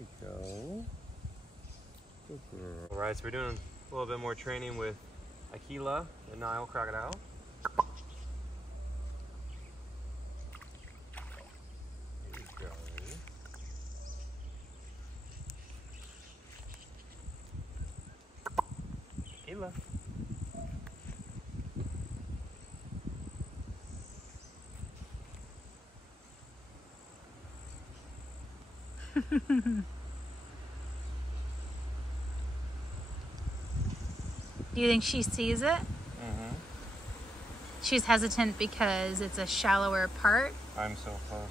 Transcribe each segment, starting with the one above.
you go. Good girl. All right, so we're doing a little bit more training with Akila the Nile crocodile. There you go. Akila. Do you think she sees it? Mm-hmm. She's hesitant because it's a shallower part. I'm so close.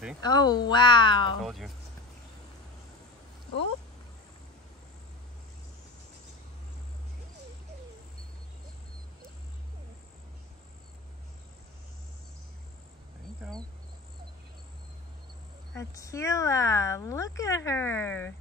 See? Oh, wow. I told you. Oh. There you go. Akila, look at her.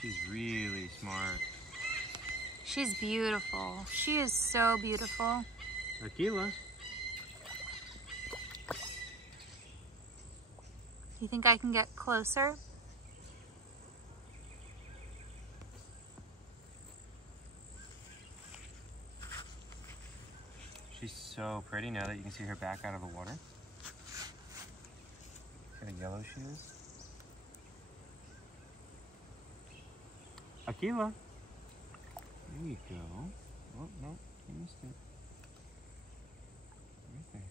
She's really smart. She's beautiful. She is so beautiful. Akila. You think I can get closer? She's so pretty now that you can see her back out of the water. See how yellow she is? Akila. There you go. Oh, no, you missed it. Right there.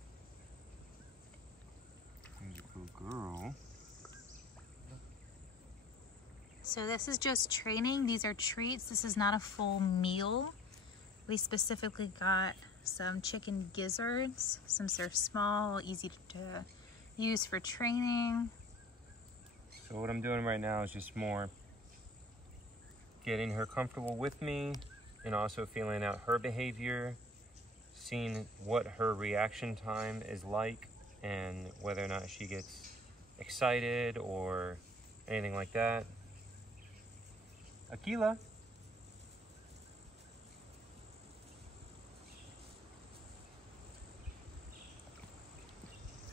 There's a good girl. So this is just training. These are treats. This is not a full meal. We specifically got some chicken gizzards, since they're small, easy to use for training. So what I'm doing right now is just more getting her comfortable with me and also feeling out her behavior, seeing what her reaction time is like and whether or not she gets excited or anything like that. Akila.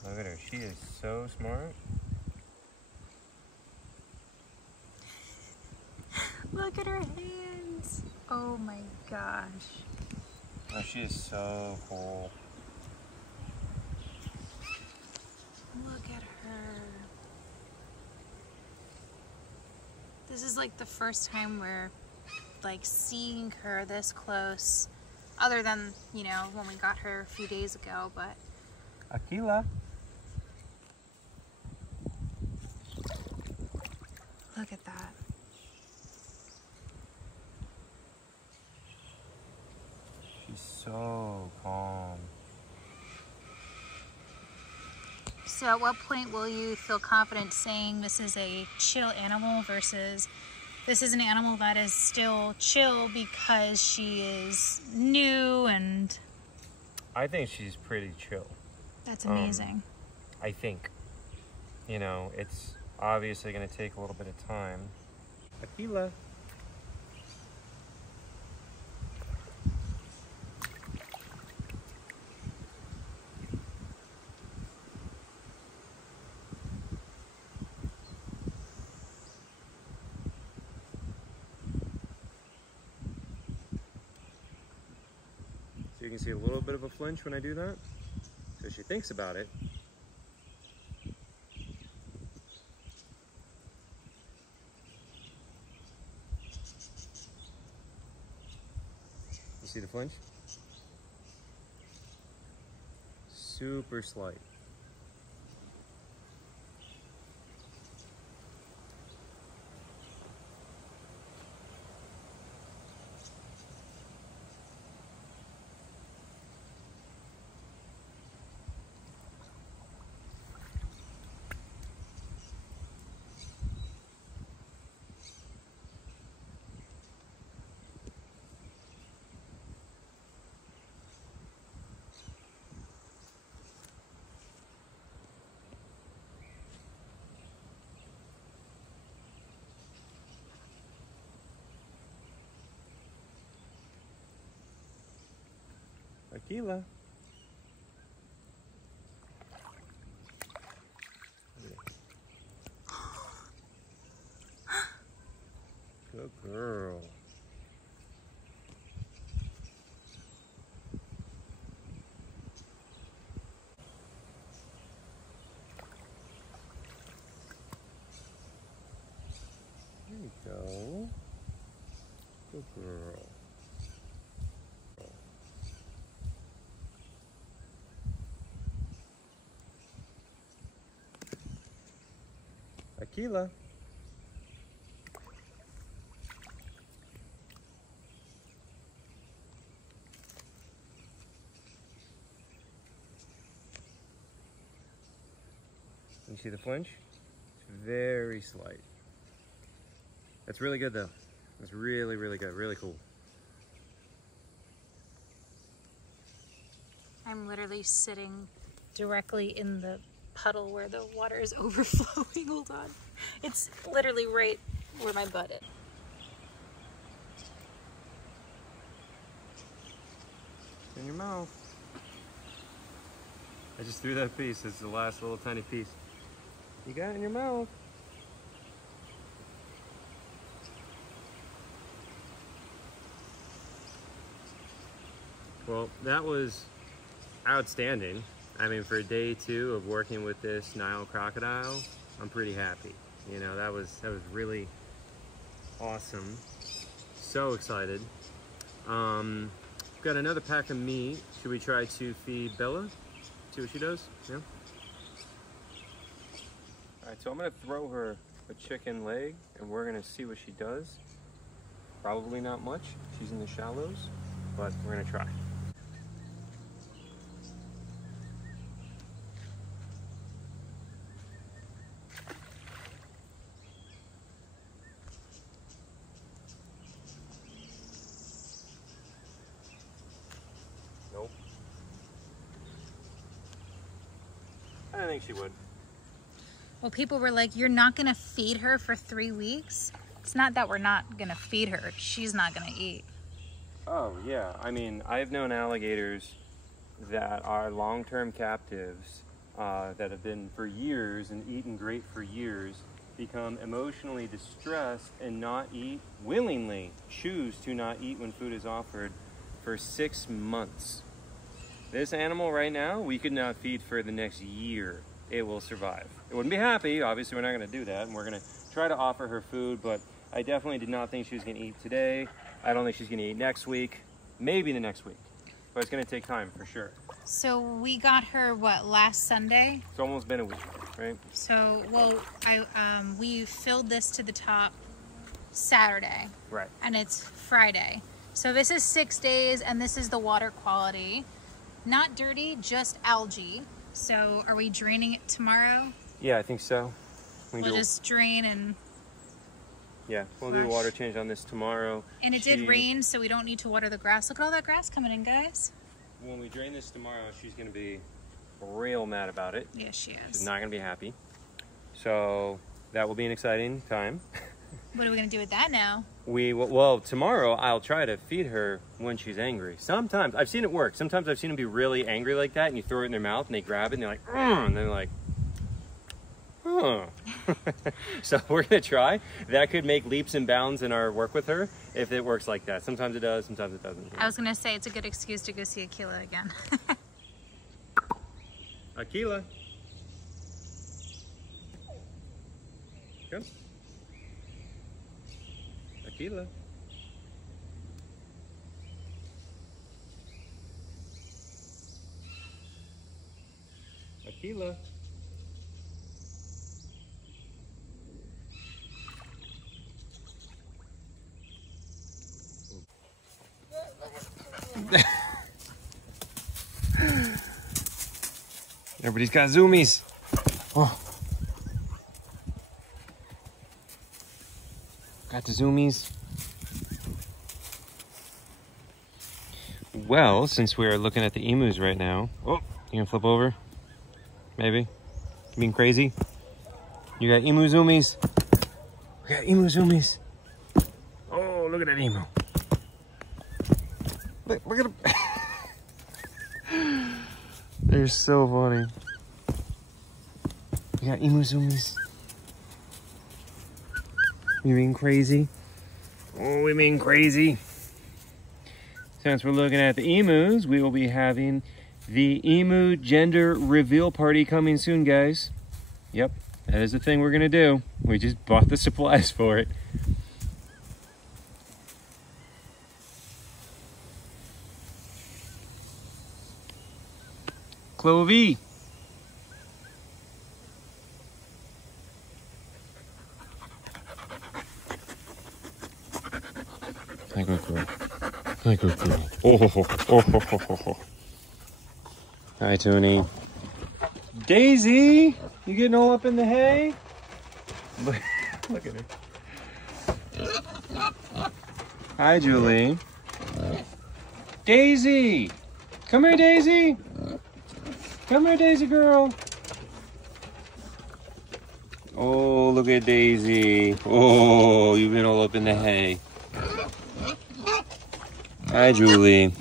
Look at her, she is so smart. Look at her hands. Oh my gosh. Oh, she is so cool. Look at her. This is like the first time we're like seeing her this close, other than, you know, when we got her a few days ago, but. Akila. Look at that. She's so calm. So at what point will you feel confident saying this is a chill animal versus this is an animal that is still chill because she is new and... I think she's pretty chill. That's amazing. I think. You know, it's obviously going to take a little bit of time. Akila. So you can see a little bit of a flinch when I do that. So she thinks about it. You see the flinch? Super slight. Akila. Good girl. There you go. Good girl. Akila. You see the flinch? It's very slight. That's really good though. That's really, really good. Really cool. I'm literally sitting directly in the puddle where the water is overflowing. Hold on. It's literally right where my butt is. In your mouth. I just threw that piece. It's the last little tiny piece. You got it in your mouth. Well, that was outstanding. I mean, for day 2 of working with this Nile crocodile, I'm pretty happy. You know, that was really awesome. So excited. Got another pack of meat. Should we try to feed Bella? See what she does? Yeah. All right, so I'm gonna throw her a chicken leg and we're gonna see what she does. Probably not much. She's in the shallows, but we're gonna try. Nope. I think she would. Well, people were like, you're not gonna feed her for 3 weeks? It's not that we're not gonna feed her, she's not gonna eat. Oh yeah, I mean, I've known alligators that are long-term captives that have been for years and eaten great for years, become emotionally distressed and not eat, willingly choose to not eat when food is offered for 6 months. This animal right now, we could not feed for the next year. It will survive. It wouldn't be happy, obviously we're not gonna do that, and we're gonna try to offer her food, but I definitely did not think she was gonna eat today. I don't think she's gonna eat next week, maybe the next week, but it's gonna take time for sure. So we got her, what, last Sunday? It's almost been a week, right? So, well, we filled this to the top Saturday. Right. And it's Friday. So this is 6 days, and this is the water quality. Not dirty, just algae. So are we draining it tomorrow? Yeah, I think so. We'll just drain and... Yeah, we'll do a water change on this tomorrow. And it did rain, so we don't need to water the grass. Look at all that grass coming in, guys. When we drain this tomorrow, she's going to be real mad about it. Yes, she is. She's not going to be happy. So that will be an exciting time. What are we going to do with that now? Well, tomorrow I'll try to feed her when she's angry. Sometimes, I've seen it work. Sometimes I've seen them be really angry like that, and you throw it in their mouth, and they grab it, and they're like, and they're like, huh. So we're going to try. That could make leaps and bounds in our work with her if it works like that. Sometimes it does, sometimes it doesn't. I was going to say it's a good excuse to go see Akila again. Akila. Come. Akila. Akila. Everybody's got zoomies. Oh. Got the zoomies. Well, since we're looking at the emus right now. Oh, you gonna flip over? Maybe? You being crazy? You got emu zoomies? We got emu zoomies. Oh, look at that emu. Look at him. They're so funny. We got emu zoomies. You mean crazy? Oh, we mean crazy. Since we're looking at the emus, we will be having the emu gender reveal party coming soon, guys. Yep, that is the thing we're gonna do. We just bought the supplies for it. Clovey. Hi, girl. Hi, girl. Oh. Hi, Tony. Daisy, you getting all up in the hay? Look at her. Hi, Julie. Daisy, come here, Daisy. Come here, Daisy girl. Oh, look at Daisy. Oh, you've been all up in the hay. Hi, Julie.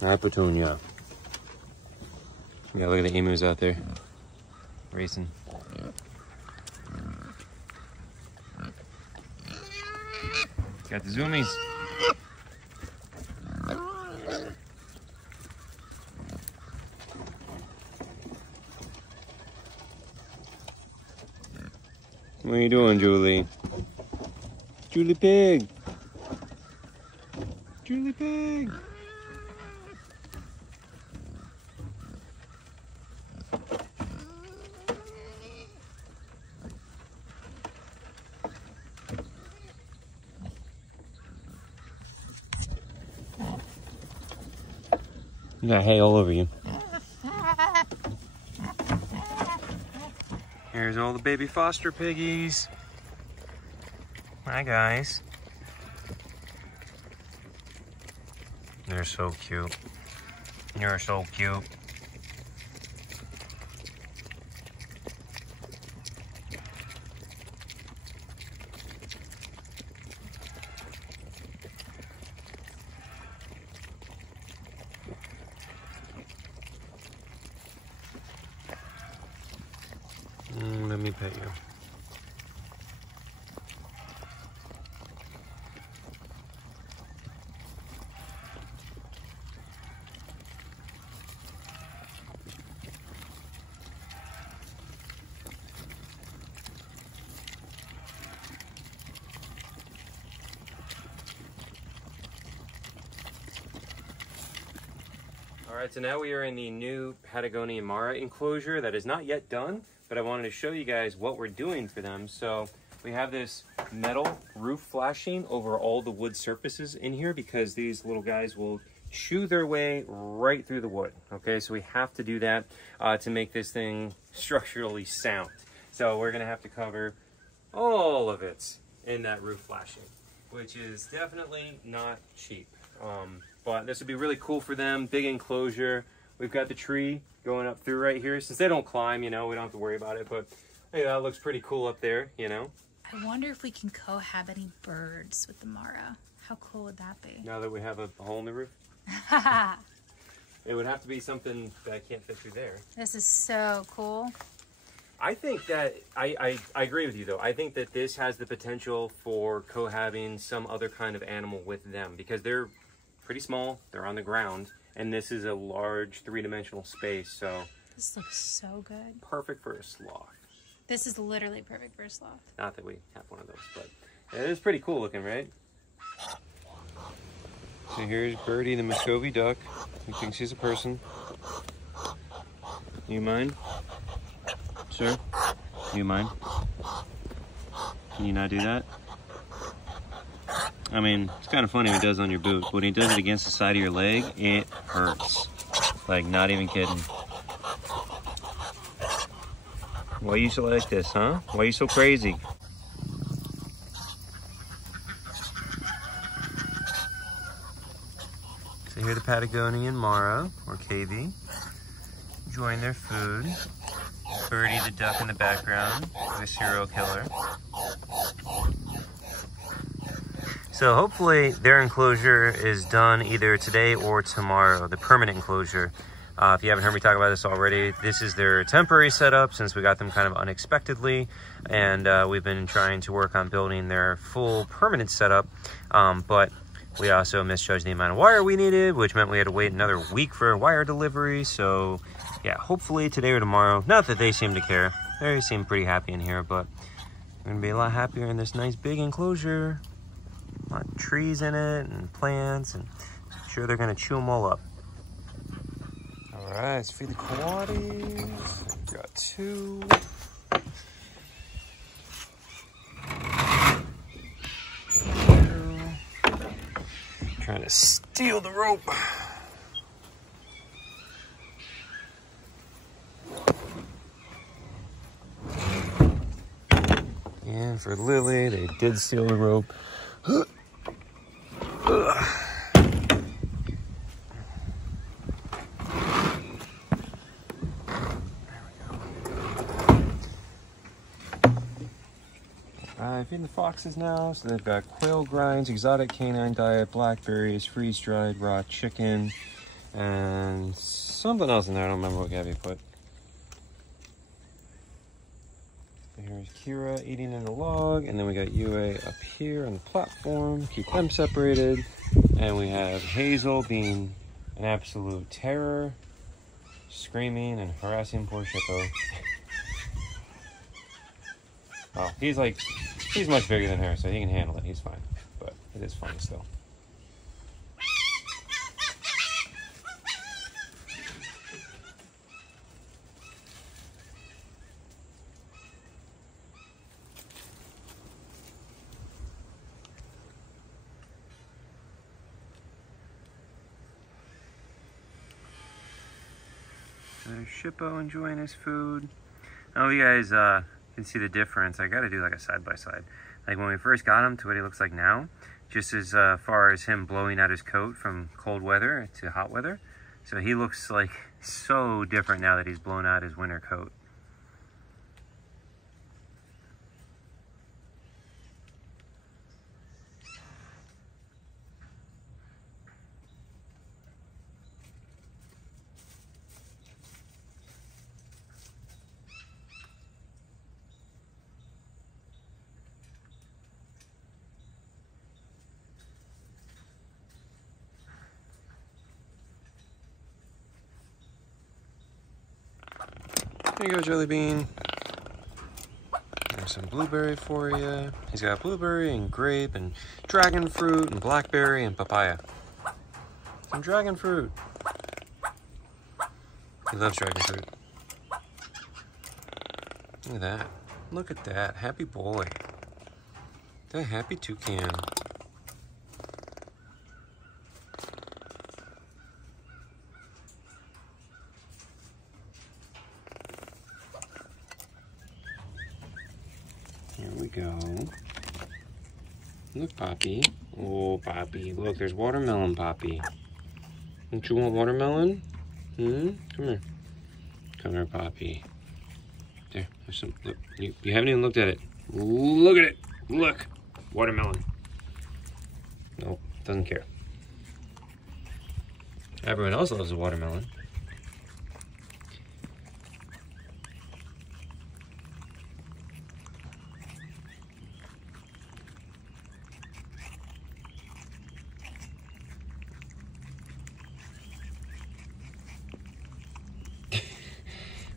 Hi, Petunia. Yeah, look at the emus out there racing. Got the zoomies. What are you doing, Julie? Julie Pig. Julie Pig. You got hay all over you. Here's all the baby foster piggies. Hi, guys. They're so cute. You're so cute. Let me pet you. All right, so now we are in the new Patagonian Mara enclosure that is not yet done, but I wanted to show you guys what we're doing for them. So we have this metal roof flashing over all the wood surfaces in here because these little guys will shoo their way right through the wood. Okay, so we have to do that to make this thing structurally sound. So we're gonna have to cover all of it in that roof flashing, which is definitely not cheap. But this would be really cool for them. Big enclosure. We've got the tree going up through right here. Since they don't climb, you know, we don't have to worry about it. But hey, that looks pretty cool up there, you know. I wonder if we can cohabiting birds with the Mara. How cool would that be? Now that we have a hole in the roof? It would have to be something that can't fit through there. This is so cool. I think that, I agree with you though. I think that this has the potential for cohabiting some other kind of animal with them because they're pretty small, they're on the ground, and this is a large three-dimensional space, so. This looks so good. Perfect for a sloth. This is literally perfect for a sloth. Not that we have one of those, but it is pretty cool looking, right? So here's Birdie the Muscovy duck. He thinks he's a person. You mind? Sir? You mind? Can you not do that? I mean, it's kind of funny when he does it on your boot. When he does it against the side of your leg, it hurts. Like, not even kidding. Why you so like this, huh? Why you so crazy? So here the Patagonian Mara, or KV, enjoying their food. Birdie the duck in the background, the serial killer. So hopefully their enclosure is done either today or tomorrow, the permanent enclosure. If you haven't heard me talk about this already, this is their temporary setup since we got them kind of unexpectedly. And we've been trying to work on building their full permanent setup. But we also misjudged the amount of wire we needed, which meant we had to wait another week for a wire delivery. So yeah, hopefully today or tomorrow. Not that they seem to care. They seem pretty happy in here, but we're gonna be a lot happier in this nice big enclosure. A lot of trees in it and plants, and I'm sure they're gonna chew them all up. All right, let's feed the coatis. Got 2. Trying to steal the rope. And for Lily, they did steal the rope. Feeding the foxes now, so they've got quail grinds, exotic canine diet, blackberries, freeze-dried raw chicken, and something else in there. I don't remember what Gabby put. Here's Kira eating in the log, and then we got Yue up here on the platform. Keep them separated. And we have Hazel being an absolute terror, screaming and harassing poor Shippo. Oh, he's much bigger than her, so he can handle it. He's fine, but it is funny still. There's Shippo enjoying his food. I don't know if you guys can see the difference. I got to do like a side-by-side. Like when we first got him to what he looks like now, just as far as him blowing out his coat from cold weather to hot weather. So he looks like so different now that he's blown out his winter coat. There you go, Jelly Bean. There's some blueberry for you. He's got blueberry and grape and dragon fruit and blackberry and papaya. Some dragon fruit. He loves dragon fruit. Look at that. Look at that. Happy boy. That happy toucan. Here we go. Look, Poppy. Oh, Poppy. Look, there's watermelon, Poppy. Don't you want watermelon? Come here. Come here, Poppy. There, there's some. Look, you haven't even looked at it. Look at it. Look. Watermelon. Nope, doesn't care. Everyone else loves a watermelon.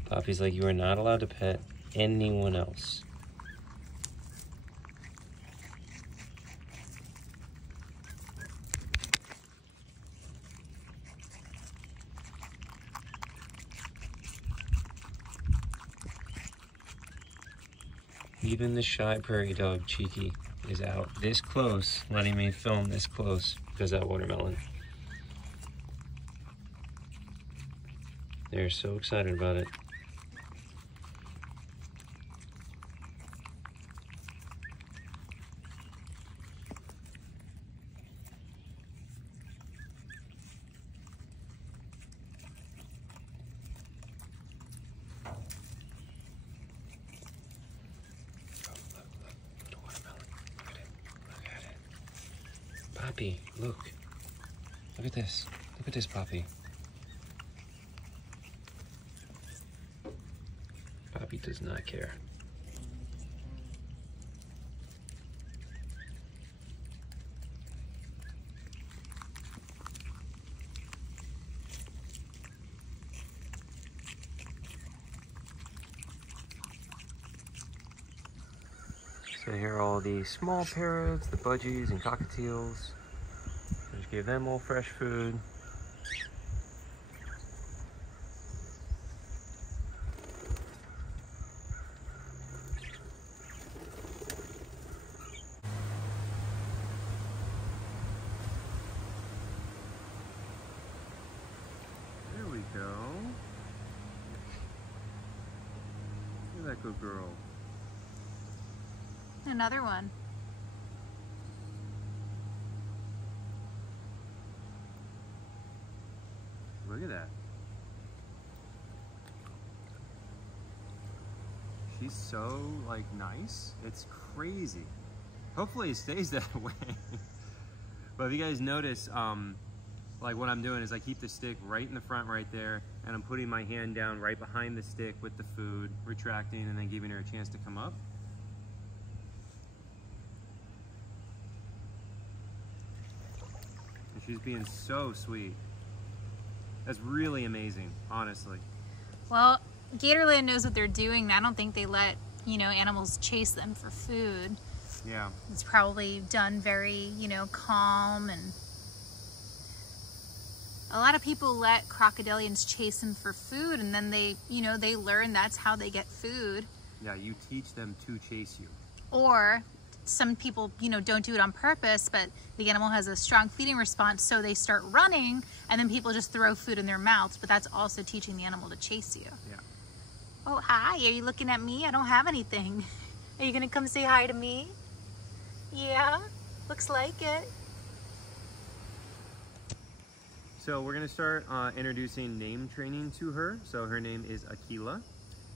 Poppy's like, you are not allowed to pet anyone else. Even the shy prairie dog, Cheeky, is out this close, letting me film this close because of that watermelon. They're so excited about it. puppy. Look. Look at this. Look at this puppy. Puppy does not care. So here are all the small parrots, the budgies and cockatiels. Just gave them all fresh food. There we go. Look at that good girl. Another one. Look at that. She's so like nice. It's crazy. Hopefully it stays that way. But if you guys notice, like what I'm doing is I keep the stick right in the front right there, and I'm putting my hand down right behind the stick with the food, retracting, and then giving her a chance to come up. And she's being so sweet. That's really amazing, honestly. Well, Gatorland knows what they're doing. I don't think they let, you know, animals chase them for food. Yeah. It's probably done very, you know, calm, and a lot of people let crocodilians chase them for food, and then they, you know, they learn that's how they get food. Yeah, you teach them to chase you. Or some people, you know, don't do it on purpose, but the animal has a strong feeding response, so they start running, and then people just throw food in their mouths, but that's also teaching the animal to chase you. Yeah. Oh, hi, are you looking at me? I don't have anything. Are you gonna come say hi to me? Yeah, looks like it. So we're gonna start introducing name training to her. So her name is Akila.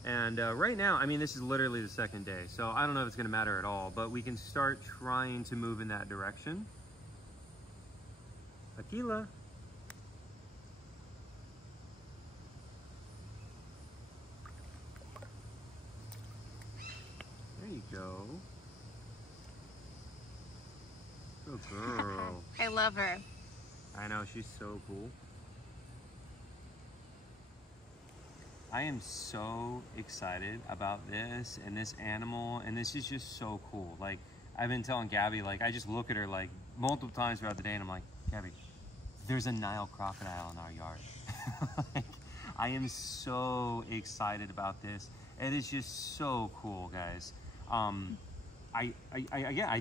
And right now, I mean, this is literally the second day, so I don't know if it's gonna matter at all, but we can start trying to move in that direction. Akila. There you go. Good girl. I love her. I know, she's so cool. I am so excited about this and this animal, and this is just so cool. Like, I've been telling Gabby, like, I just look at her like multiple times throughout the day, and I'm like, Gabby, there's a Nile crocodile in our yard. Like, I am so excited about this. It is just so cool, guys. I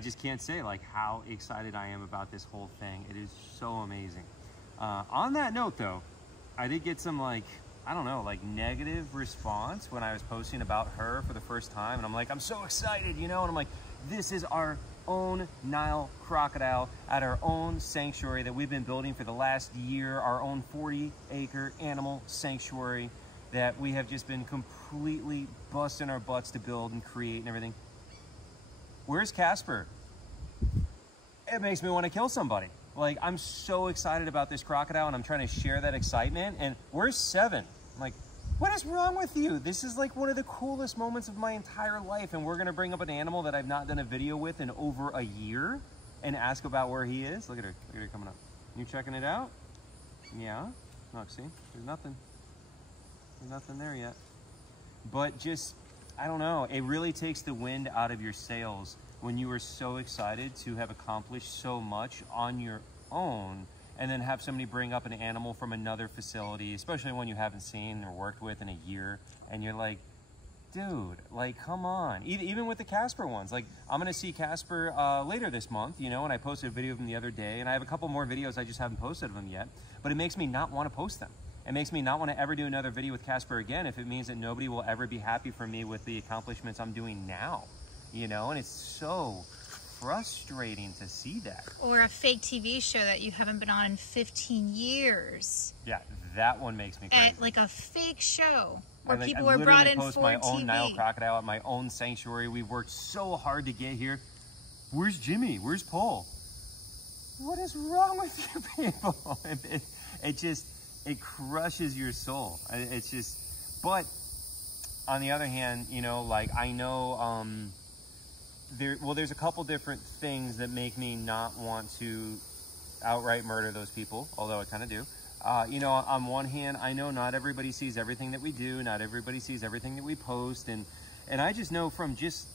just can't say like how excited I am about this whole thing. It is so amazing. On that note though, I did get some like, I don't know, like negative response when I was posting about her for the first time. And I'm like, I'm so excited, you know? And I'm like, this is our own Nile crocodile at our own sanctuary that we've been building for the last year, our own 40-acre animal sanctuary that we have just been completely busting our butts to build and create and everything. Where's Casper? It makes me want to kill somebody. Like, I'm so excited about this crocodile, and I'm trying to share that excitement. And where's Seven? I'm like, what is wrong with you? This is like one of the coolest moments of my entire life, and we're going to bring up an animal that I've not done a video with in over a year and ask about where he is. Look at her. Look at her coming up. You checking it out? Yeah. Look, see? There's nothing. There's nothing there yet. But just, I don't know. It really takes the wind out of your sails when you are so excited to have accomplished so much on your own, and then have somebody bring up an animal from another facility, especially one you haven't seen or worked with in a year, and you're like, dude, like, come on. Even with the Casper ones, like, I'm gonna see Casper later this month, you know, and I posted a video of him the other day, and I have a couple more videos I just haven't posted of him yet, but it makes me not want to post them. It makes me not want to ever do another video with Casper again if it means that nobody will ever be happy for me with the accomplishments I'm doing now, you know, and it's so frustrating to see that. Or a fake TV show that you haven't been on in 15 years. Yeah, that one makes me crazy. Like a fake show where I people are brought in for post my own TV. Nile crocodile at my own sanctuary. We've worked so hard to get here. Where's Jimmy? Where's Paul? what is wrong with you people? It crushes your soul. It's just, but on the other hand, you know, like I know, there's a couple different things that make me not want to outright murder those people, although I kind of do. You know, on one hand, I know not everybody sees everything that we do, not everybody sees everything that we post, and I just know from just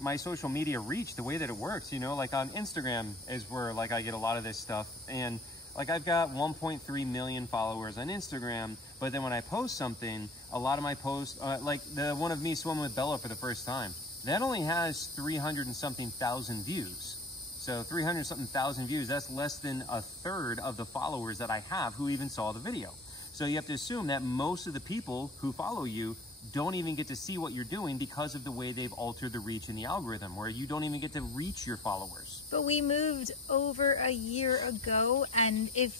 my social media reach, the way that it works, you know, like on Instagram is where like I get a lot of this stuff, and like I've got 1.3 million followers on Instagram, but then when I post something, a lot of my posts, like the one of me swimming with Bella for the first time, that only has 300 and something thousand views. So 300 something thousand views, that's less than a third of the followers that I have who even saw the video. So you have to assume that most of the people who follow you don't even get to see what you're doing because of the way they've altered the reach in the algorithm, where you don't even get to reach your followers. But we moved over a year ago, and if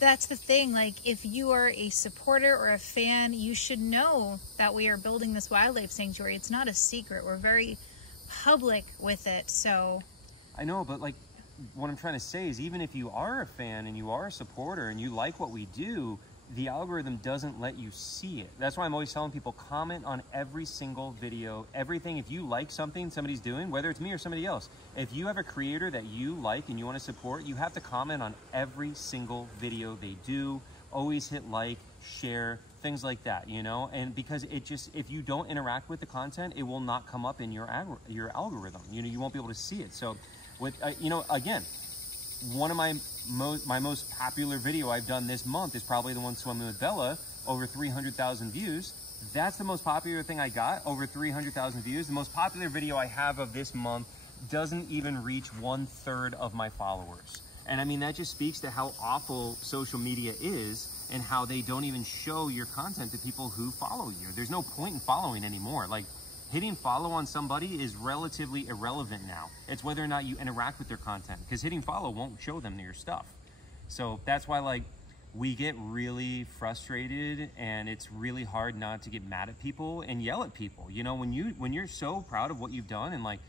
that's the thing, like if you are a supporter or a fan, you should know that we are building this wildlife sanctuary. It's not a secret. We're very public with it, so... I know, but like what I'm trying to say is even if you are a fan and you are a supporter and you like what we do, the algorithm doesn't let you see it. That's why I'm always telling people, comment on every single video, everything. If you like something somebody's doing, whether it's me or somebody else, if you have a creator that you like and you want to support, you have to comment on every single video they do. Always hit like, share, things like that, you know? And because it just, if you don't interact with the content, it will not come up in your algorithm. You know, you won't be able to see it. So with, you know, again, one of my most popular video I've done this month is probably the one swimming with Bella, over 300,000 views. That's the most popular thing I got, over 300,000 views. The most popular video I have of this month doesn't even reach 1/3 of my followers. And I mean, that just speaks to how awful social media is and how they don't even show your content to people who follow you. There's no point in following anymore. Like, hitting follow on somebody is relatively irrelevant now. It's whether or not you interact with their content, because hitting follow won't show them your stuff. So that's why, like, we get really frustrated, and it's really hard not to get mad at people and yell at people. You know, when you're so proud of what you've done and like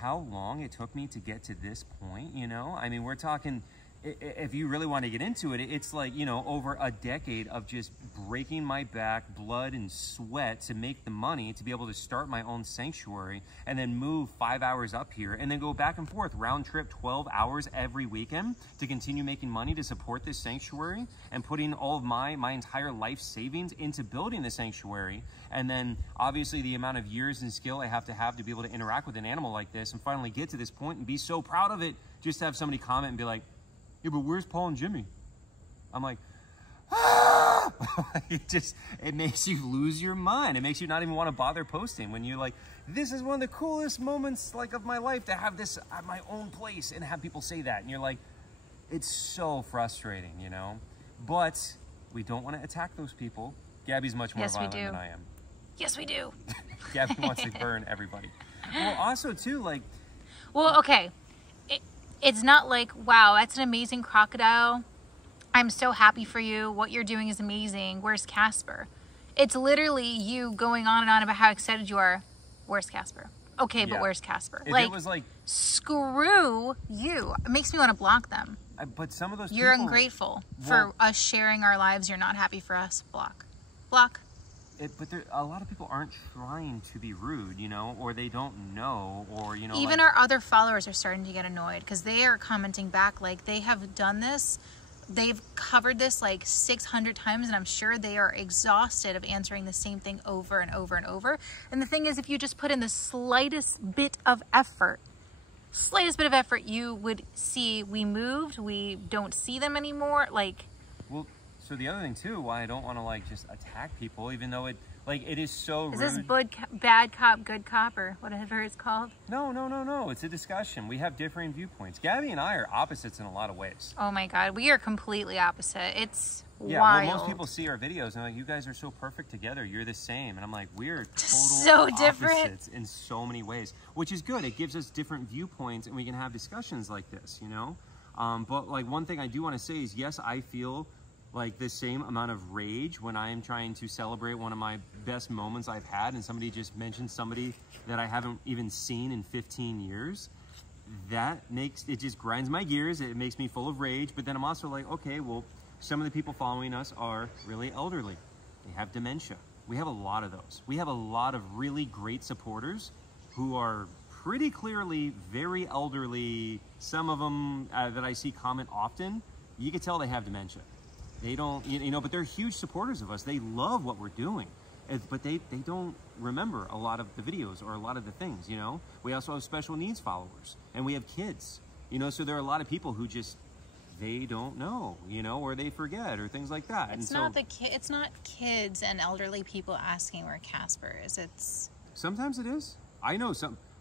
how long it took me to get to this point, you know? I mean, we're talking, if you really want to get into it, it's like, you know, over a decade of just breaking my back, blood and sweat to make the money to be able to start my own sanctuary, and then move 5 hours up here and then go back and forth, round trip 12 hours every weekend to continue making money to support this sanctuary, and putting all of my entire life savings into building the sanctuary. And then obviously the amount of years and skill I have to be able to interact with an animal like this and finally get to this point and be so proud of it, just to have somebody comment and be like, yeah, but where's Paul and Jimmy? I'm like, ah! It makes you lose your mind. It makes you not even want to bother posting when you're like, this is one of the coolest moments like of my life to have this at my own place and have people say that. And you're like, it's so frustrating, you know? But we don't want to attack those people. Gabby's much more violent than I am. Yes, we do. Gabby wants to burn everybody. Well, also too, like... Well, okay. It's not like, wow, that's an amazing crocodile. I'm so happy for you. What you're doing is amazing. Where's Casper? It's literally you going on and on about how excited you are. Where's Casper? Okay, but where's Casper? If it was like, screw you. It makes me want to block them. But some of those You're people, ungrateful for us sharing our lives. You're not happy for us. Block. Block. But a lot of people aren't trying to be rude, you know, or they don't know, or, you know. Even like, our other followers are starting to get annoyed because they are commenting back like they have done this. They've covered this like 600 times, and I'm sure they are exhausted of answering the same thing over and over and over. And the thing is, if you just put in the slightest bit of effort, you would see we moved, we don't see them anymore. Like, well, so the other thing too, why I don't want to like just attack people, even though it is so rude. Is this bad cop, good cop, or whatever it's called? No. It's a discussion. We have differing viewpoints. Gabby and I are opposites in a lot of ways. Oh my God, we are completely opposite. It's wild. Well, most people see our videos and like, you guys are so perfect together. You're the same. And I'm like, we're total opposites in so many ways, which is good. It gives us different viewpoints and we can have discussions like this, you know? But like one thing I do want to say is, yes, I feel like the same amount of rage when I am trying to celebrate one of my best moments I've had and somebody just mentioned somebody that I haven't even seen in 15 years. it just grinds my gears. It makes me full of rage. But then I'm also like, okay, well, some of the people following us are really elderly. They have dementia. We have a lot of those. We have a lot of really great supporters who are pretty clearly very elderly. Some of them that I see comment often, you can tell they have dementia. They don't, you know, but they're huge supporters of us. They love what we're doing. But they don't remember a lot of the videos or a lot of the things, you know. We also have special needs followers, and we have kids, you know, so there are a lot of people who just, they don't know, you know, or they forget or things like that. It's not it's not kids and elderly people asking where Casper is. It's sometimes it is. I know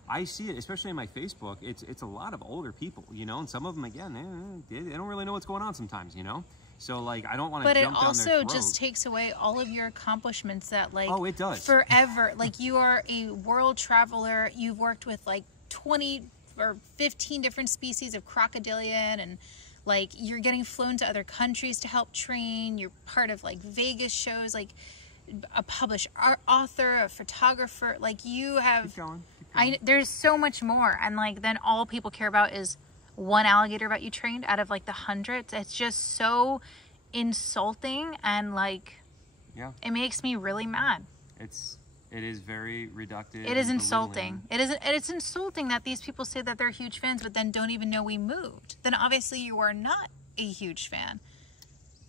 I see it, especially in my Facebook. It's a lot of older people, you know, and some of them, again, they don't really know what's going on sometimes, you know. So like, I don't want to jump down their throat. But it also just takes away all of your accomplishments that like, oh, it does. Forever. Like, you are a world traveler. You've worked with like 20 or 15 different species of crocodilian, and like, you're getting flown to other countries to help train. You're part of like Vegas shows, like a published author, a photographer. Like, you have, keep going. There's so much more. And like, then all people care about is one alligator that you trained out of like the hundreds. It's just so insulting, and like, yeah, it makes me really mad. It is very reductive. It is insulting. It's insulting that these people say that they're huge fans, but then don't even know we moved. Then obviously you are not a huge fan.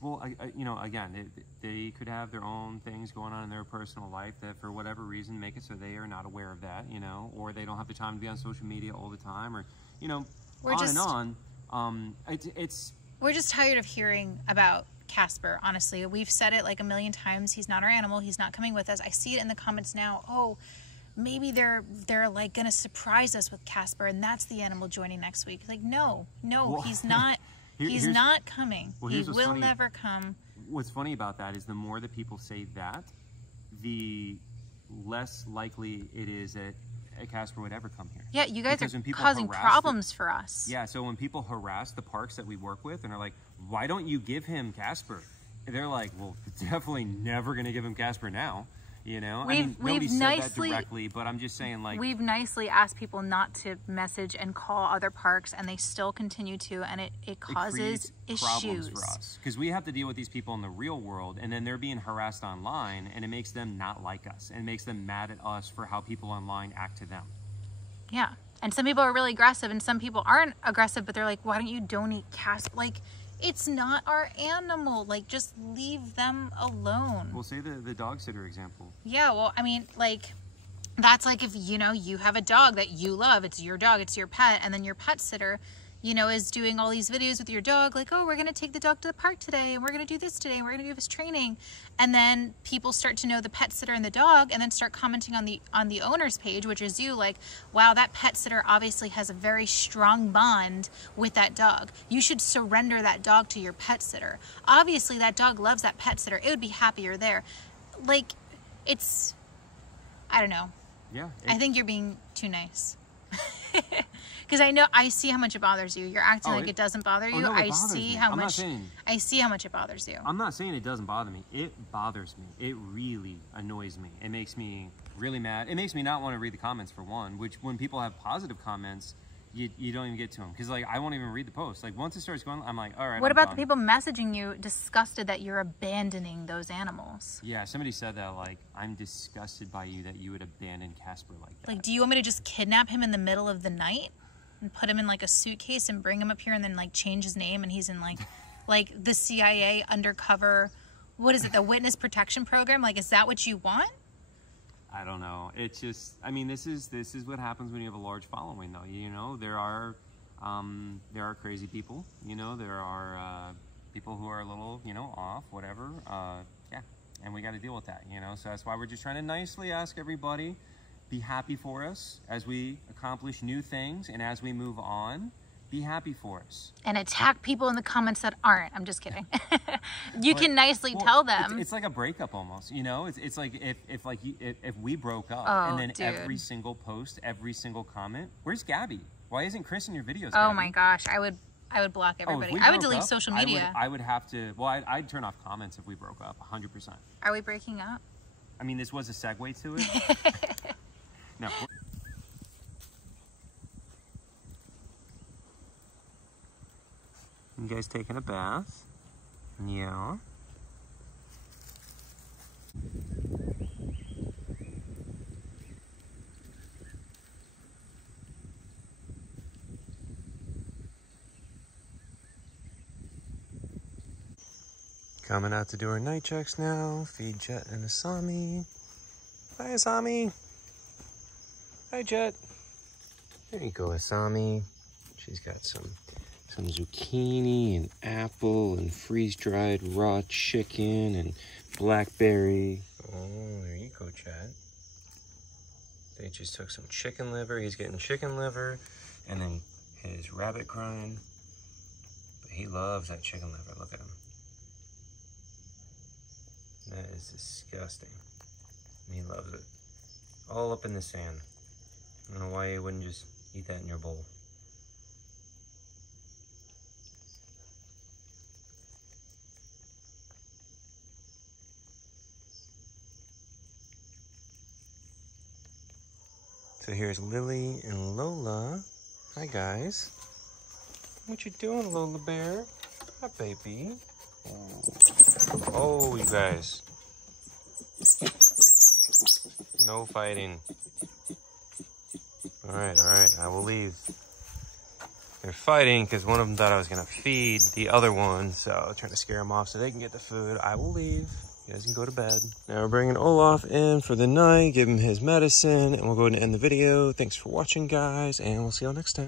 Well, you know, again, they could have their own things going on in their personal life that for whatever reason make it so they are not aware of that, you know, or they don't have the time to be on social media all the time, or, you know, We're just tired of hearing about Casper, honestly. We've said it like a million times. He's not our animal. He's not coming with us. I see it in the comments now. Oh, maybe they're like gonna surprise us with Casper, and that's the animal joining next week. Like, no, well, he's not. He's not coming. Well, he will never come. What's funny about that is the more that people say that, the less likely it is that Casper would ever come here. Yeah, you guys are causing problems for us. Yeah, so when people harass the parks that we work with and are like, why don't you give him Casper? They're like, well, definitely never going to give him Casper now. You know, nobody said that directly, but I'm just saying, like, we've nicely asked people not to message and call other parks, and they still continue to, and it causes issues for us, because we have to deal with these people in the real world, and then they're being harassed online, and it makes them not like us, and it makes them mad at us for how people online act to them. Yeah, and some people are really aggressive, and some people aren't aggressive, but they're like, why don't you donate Casper? Like, it's not our animal. Like, just leave them alone. We'll say the dog sitter example. Yeah, well, I mean, like, that's like if, you know, you have a dog that you love. It's your dog. It's your pet. And then your pet sitter, you know, is doing all these videos with your dog. Like, oh, we're going to take the dog to the park today. And we're going to do this today. And we're going to do this training. And then people start to know the pet sitter and the dog, and then start commenting on the owner's page, which is you, like, wow, that pet sitter obviously has a very strong bond with that dog. You should surrender that dog to your pet sitter. Obviously, that dog loves that pet sitter. It would be happier there. Like, it's, I don't know. Yeah. I think you're being too nice. Because I see how much it bothers you. You're acting like it doesn't bother you. No, I see how much it bothers you. I'm not saying it doesn't bother me. It bothers me. It really annoys me. It makes me really mad. It makes me not want to read the comments, for one, which when people have positive comments, you don't even get to them, because like I won't even read the post. Like once it starts going, I'm like, all right. What about the people messaging you disgusted that you're abandoning those animals? Yeah, somebody said that, like, I'm disgusted by you that you would abandon Casper like that. Like, do you want me to just kidnap him in the middle of the night and put him in like a suitcase and bring him up here and then like change his name and he's in like like the CIA undercover, what is it, the witness protection program? Like, is that what you want? I don't know. It's just, I mean, this is what happens when you have a large following, though. You know, there are crazy people. You know, there are people who are a little, you know, off, whatever. Yeah, and we got to deal with that. You know, so that's why we're just trying to nicely ask everybody, be happy for us as we accomplish new things, and as we move on, be happy for us. And attack people in the comments that aren't. I'm just kidding. You can nicely tell them. It's like a breakup almost, you know? It's like if we broke up, and then every single post, every single comment, where's Gabby? Why isn't Chris in your videos, Gabby? Oh my gosh, I would block everybody. I would delete social media. I would have to, well, I'd turn off comments if we broke up, 100%. Are we breaking up? I mean, this was a segue to it. No. You guys taking a bath? Yeah. Coming out to do our night checks now. Feed Jet and Asami. Hi, Asami. Hi, Jet. There you go, Asami. She's got some zucchini and apple and freeze-dried raw chicken and blackberry. Oh, there you go, Jet. They just took some chicken liver. He's getting chicken liver and then his rabbit grind. But he loves that chicken liver. Look at him. That is disgusting. And he loves it. All up in the sand. I don't know why you wouldn't just eat that in your bowl. So here's Lily and Lola. Hi guys. What you doing, Lola Bear? Hi baby. Oh, you guys. No fighting. Alright, I will leave. They're fighting because one of them thought I was going to feed the other one, so trying to scare them off so they can get the food. I will leave. You guys can go to bed. Now we're bringing Olaf in for the night, give him his medicine, and we'll go ahead and end the video. Thanks for watching, guys, and we'll see y'all next time.